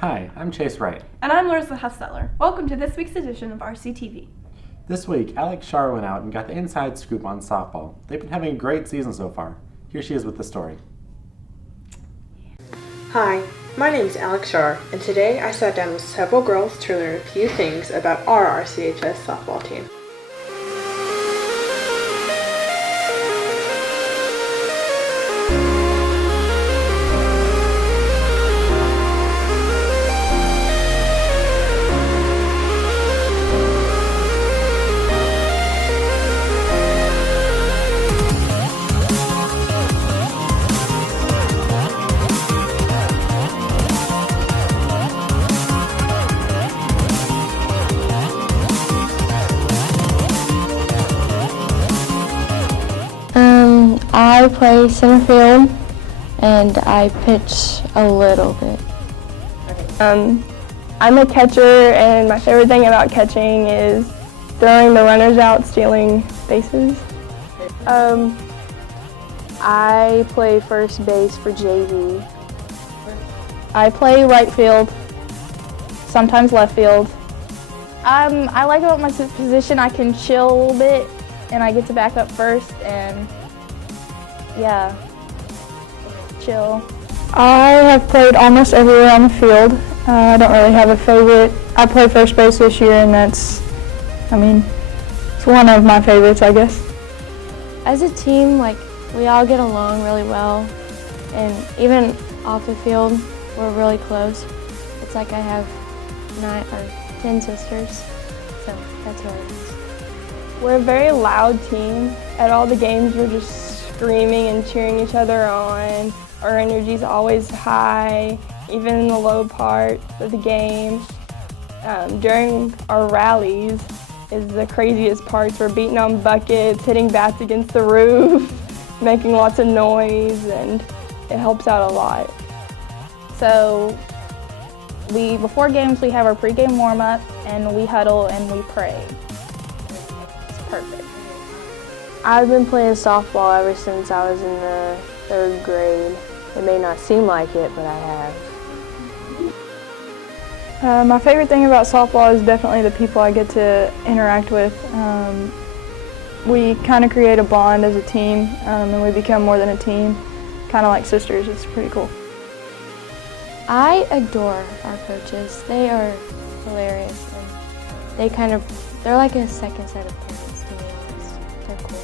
Hi, I'm Chase Wright. And I'm Larissa Hufsteller. Welcome to this week's edition of Rctv. This week, Alex Shar went out and got the inside scoop on softball. They've been having a great season so far. Here she is with the story. Hi, my name is Alex Shar, and today I sat down with several girls to learn a few things about our RCHS softball team. I play center field and I pitch a little bit. I'm a catcher, and my favorite thing about catching is throwing the runners out, stealing bases. I play first base for JV. I play right field, sometimes left field. I like about my position, I can chill a little bit and I get to back up first and yeah, chill. I have played almost everywhere on the field. I don't really have a favorite. I played first base this year, and it's one of my favorites, I guess. As a team, we all get along really well, and even off the field, we're really close. It's like I have 9 or 10 sisters, so that's really nice. We're a very loud team. At all the games, we're just screaming and cheering each other on. Our energy's always high, even in the low part of the game. During our rallies is the craziest parts. We're beating on buckets, hitting bats against the roof, making lots of noise, and it helps out a lot. So before games, we have our pregame warm-up, and we huddle and we pray. It's perfect. I've been playing softball ever since I was in the 3rd grade. It may not seem like it, but I have. My favorite thing about softball is definitely the people I get to interact with. We kind of create a bond as a team, and we become more than a team, kind of like sisters. It's pretty cool. I adore our coaches. They are hilarious, and they're like a second set of parents, to be honest. They're cool.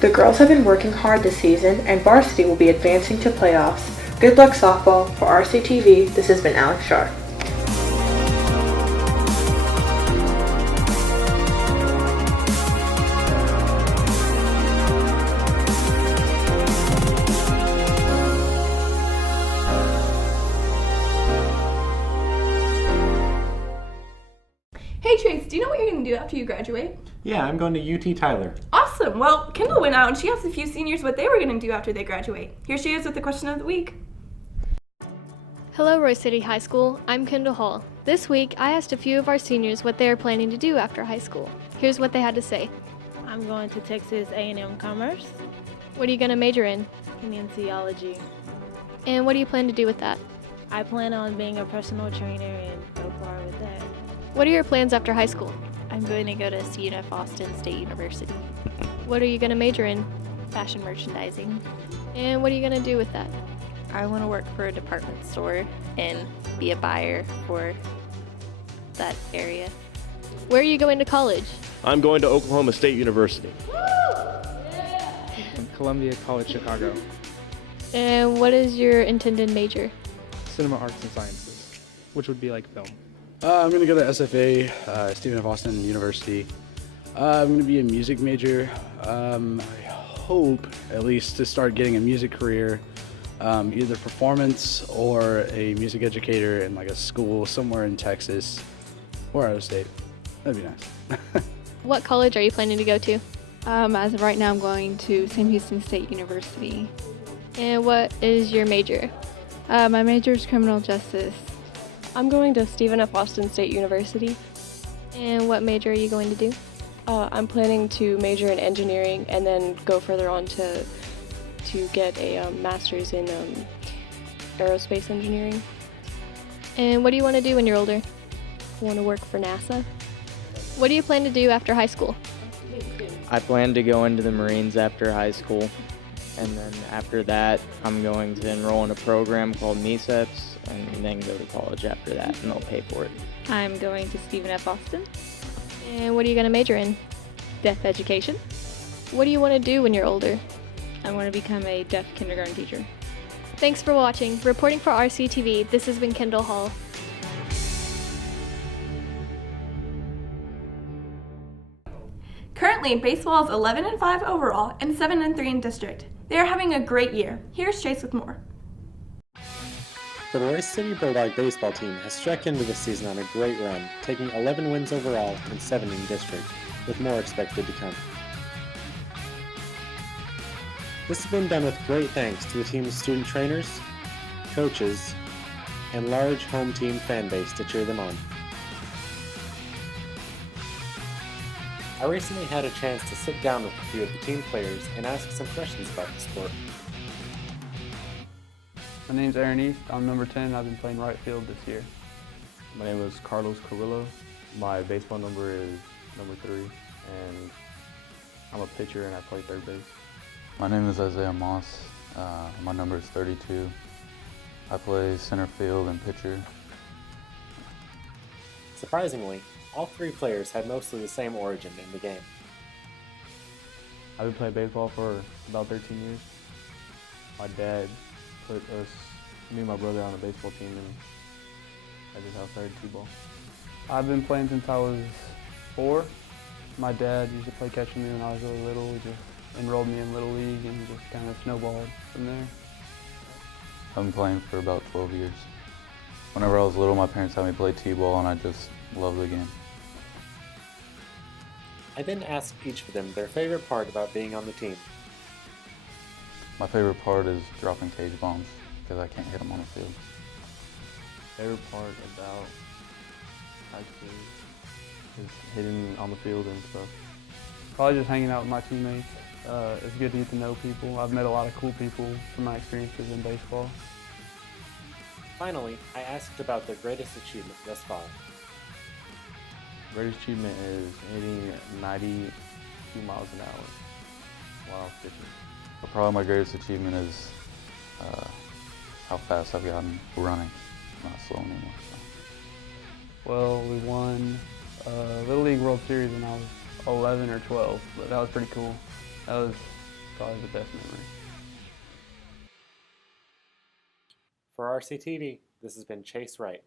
The girls have been working hard this season, and varsity will be advancing to playoffs. Good luck softball. For Rctv, this has been Alex Shar. Hey Trace, do you know what you're going to do after you graduate? Yeah, I'm going to UT Tyler. Awesome! Well, Kendall went out and she asked a few seniors what they were going to do after they graduate. Here she is with the question of the week. Hello, Royse City High School. I'm Kendall Hall. This week, I asked a few of our seniors what they are planning to do after high school. Here's what they had to say. I'm going to Texas A&M Commerce, What are you going to major in? kinesiology. And what do you plan to do with that? I plan on being a personal trainer and go far with that. What are your plans after high school? I'm going to go to CUNF Austin State University, What are you going to major in? fashion merchandising. And what are you going to do with that? I want to work for a department store and be a buyer for that area. Where are you going to college? I'm going to Oklahoma State University. Columbia College Chicago. And what is your intended major? Cinema Arts and Sciences, which would be like film. I'm going to go to SFA, Stephen F. Austin University. I'm going to be a music major. I hope at least to start getting a music career, either performance or a music educator in like a school somewhere in Texas or out of state. That'd be nice. What college are you planning to go to? As of right now, I'm going to Sam Houston State University. And what is your major? My major is criminal justice. I'm going to Stephen F. Austin State University. And what major are you going to do? I'm planning to major in engineering and then go further on to get a master's in aerospace engineering. And what do you want to do when you're older? I want to work for NASA. What do you plan to do after high school? I plan to go into the Marines after high school, and then after that, I'm going to enroll in a program called MECEPS, and then go to college after that, and they'll pay for it. I'm going to Stephen F. Austin. And what are you going to major in? Deaf education. What do you want to do when you're older? I want to become a deaf kindergarten teacher. Thanks for watching. Reporting for Rctv, this has been Kendall Hall. Currently, baseball is 11-5 overall and 7-3 in district. They are having a great year. Here's Chase with more. The Royse City Bulldog baseball team has struck into the season on a great run, taking 11 wins overall and 7 in district, with more expected to come. This has been done with great thanks to the team's student trainers, coaches, and large home team fan base to cheer them on. I recently had a chance to sit down with a few of the team players and ask some questions about the sport. My name's Aaron East. I'm number 10 and I've been playing right field this year. My name is Carlos Carrillo. My baseball number is number 3 and I'm a pitcher and I play third base. My name is Isaiah Moss. My number is 32. I play center field and pitcher. Surprisingly, all 3 players had mostly the same origin in the game. I've been playing baseball for about 13 years. My dad put me and my brother on a baseball team, and that's just how I started t-ball. I've been playing since I was 4. My dad used to play catch with me when I was really little. He just enrolled me in Little League and just kind of snowballed from there. I've been playing for about 12 years. Whenever I was little, my parents had me play t-ball and I just loved the game. I then asked each of them their favorite part about being on the team. My favorite part is dropping cage bombs because I can't hit them on the field. Favorite part about high school is hitting on the field and stuff. Probably just hanging out with my teammates. It's good to get to know people. I've met a lot of cool people from my experiences in baseball. Finally, I asked about their greatest achievement thus far. Greatest achievement is hitting 92 miles an hour while pitching. Probably my greatest achievement is how fast I've gotten running. I'm not slow anymore. So. Well, we won Little League World Series when I was 11 or 12, but that was pretty cool. That was probably the best memory. For Rctv, this has been Chase Wright.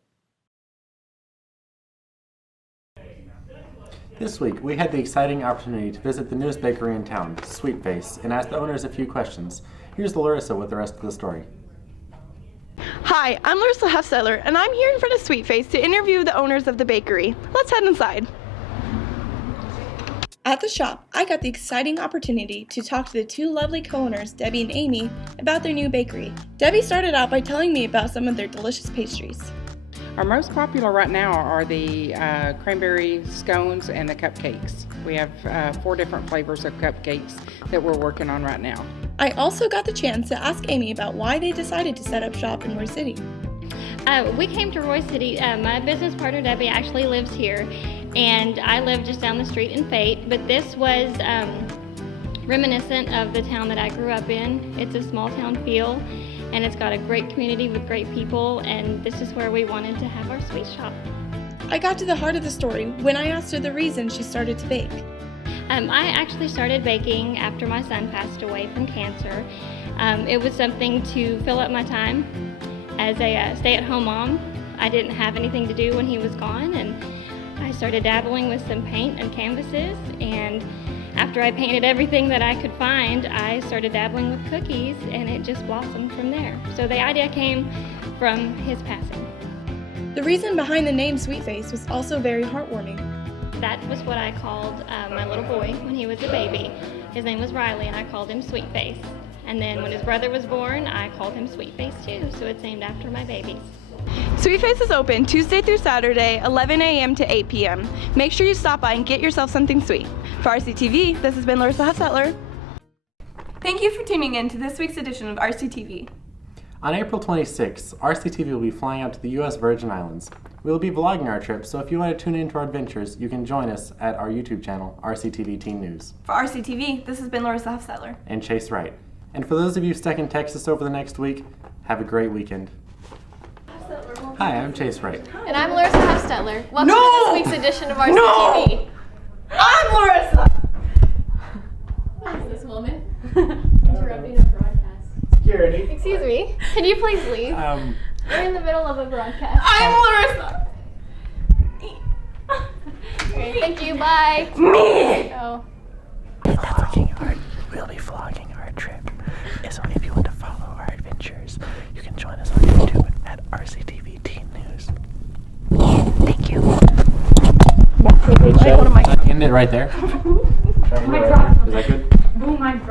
This week, we had the exciting opportunity to visit the newest bakery in town, Sweet Face, and ask the owners a few questions. Here's Larissa with the rest of the story. Hi, I'm Larissa Huffsettler, and I'm here in front of Sweet Face to interview the owners of the bakery. Let's head inside. At the shop, I got the exciting opportunity to talk to the 2 lovely co-owners, Debbie and Amy, about their new bakery. Debbie started out by telling me about some of their delicious pastries. Our most popular right now are the cranberry scones and the cupcakes. We have 4 different flavors of cupcakes that we're working on right now. I also got the chance to ask Amy about why they decided to set up shop in Royse City. We came to Royse City. My business partner Debbie actually lives here, and I live just down the street in Fate, but this was reminiscent of the town that I grew up in. It's a small town feel, and it's got a great community with great people, and this is where we wanted to have our sweet shop. I got to the heart of the story when I asked her the reason she started to bake. I actually started baking after my son passed away from cancer. It was something to fill up my time. As a stay-at-home mom, I didn't have anything to do when he was gone, and I started dabbling with some paint and canvases, and after I painted everything that I could find, I started dabbling with cookies, and it just blossomed from there. So the idea came from his passing. The reason behind the name Sweet Face was also very heartwarming. That was what I called my little boy when he was a baby. His name was Riley, and I called him Sweet Face. And then when his brother was born, I called him Sweet Face too, so it's named after my babies. Sweet Face is open Tuesday through Saturday, 11 a.m. to 8 p.m. Make sure you stop by and get yourself something sweet. For Rctv, this has been Larissa Huffsettler. Thank you for tuning in to this week's edition of Rctv. On April 26th, Rctv will be flying out to the U.S. Virgin Islands. We will be vlogging our trip, so if you want to tune into our adventures, you can join us at our YouTube channel, Rctv Teen News. For Rctv, this has been Royse Hofstetler. And Chase Wright. And for those of you stuck in Texas over the next week, have a great weekend. Hi, I'm Chase Wright. And I'm Larissa Hofstetler. Welcome to this week's edition of Rctv. I'm Larissa! What is this woman? Interrupting a broadcast. Security. Excuse me. Can you please leave? We're in the middle of a broadcast. I'm Larissa! Okay, thank you. Bye. Me! Oh. We'll be vlogging our trip. So if you want to follow our adventures, you can join us on YouTube at Rctv Teen News. Thank you. End it right there. Oh my God. Is that good? Oh my God.